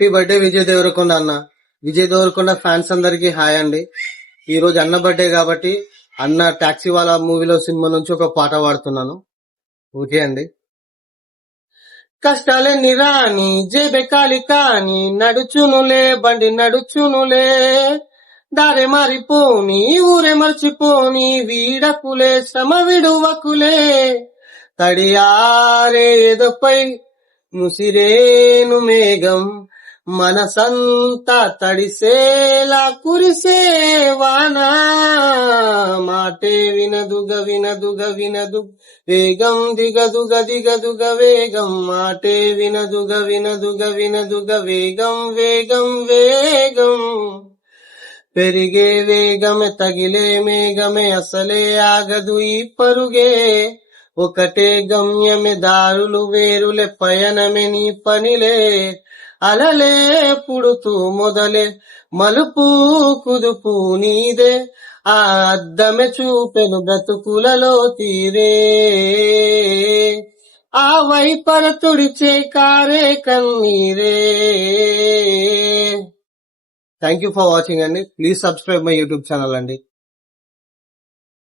Happy birthday Vijay Devarakonda అన్న. Vijay Devarakonda fans అందరికి hi అండి. ఈ రోజు అన్న బర్త్డే కాబట్టి అన్న టాక్సీ వాళ్ళ మూవీలో సినిమా నుంచి ఒక పాట పాడుతున్నాను. ఓకే అండి. కష్టాలెన్ని రాని జేబె కాలి కాని నడుచునులే బండి నడుచునులే దారే మారిపోని ఊరే మర్చిపోని వీడకులే శ్రమ విడువకులే తడియారే ఎదపై ముసిరేను మేఘం మనసంతా తడిసేలా కురిసే వానా మాటే వినదుగ వినదుగ వినదు వేగం దిగదుగ దిగదుగ వేగం మాటే వినదుగ వినదుగ వినదుగ వేగం వేగం వేగం పెరిగే వేగమే తగిలే మేఘమే అసలే ఆగదు ఈ పరుగే ఒకటే గమ్యమే దారులు వేరులే పయనమే నీ పనిలే అలలే పుడుతూ మొదలే మలుపు కుదుపు నీదే ఆ అద్దమే చూపెను బ్రతుకులలో తీరే ఆ వైపర తుడిచే కారే కన్నీరే. థ్యాంక్ యూ ఫర్ వాచింగ్ అండి. Please subscribe my YouTube channel అండి.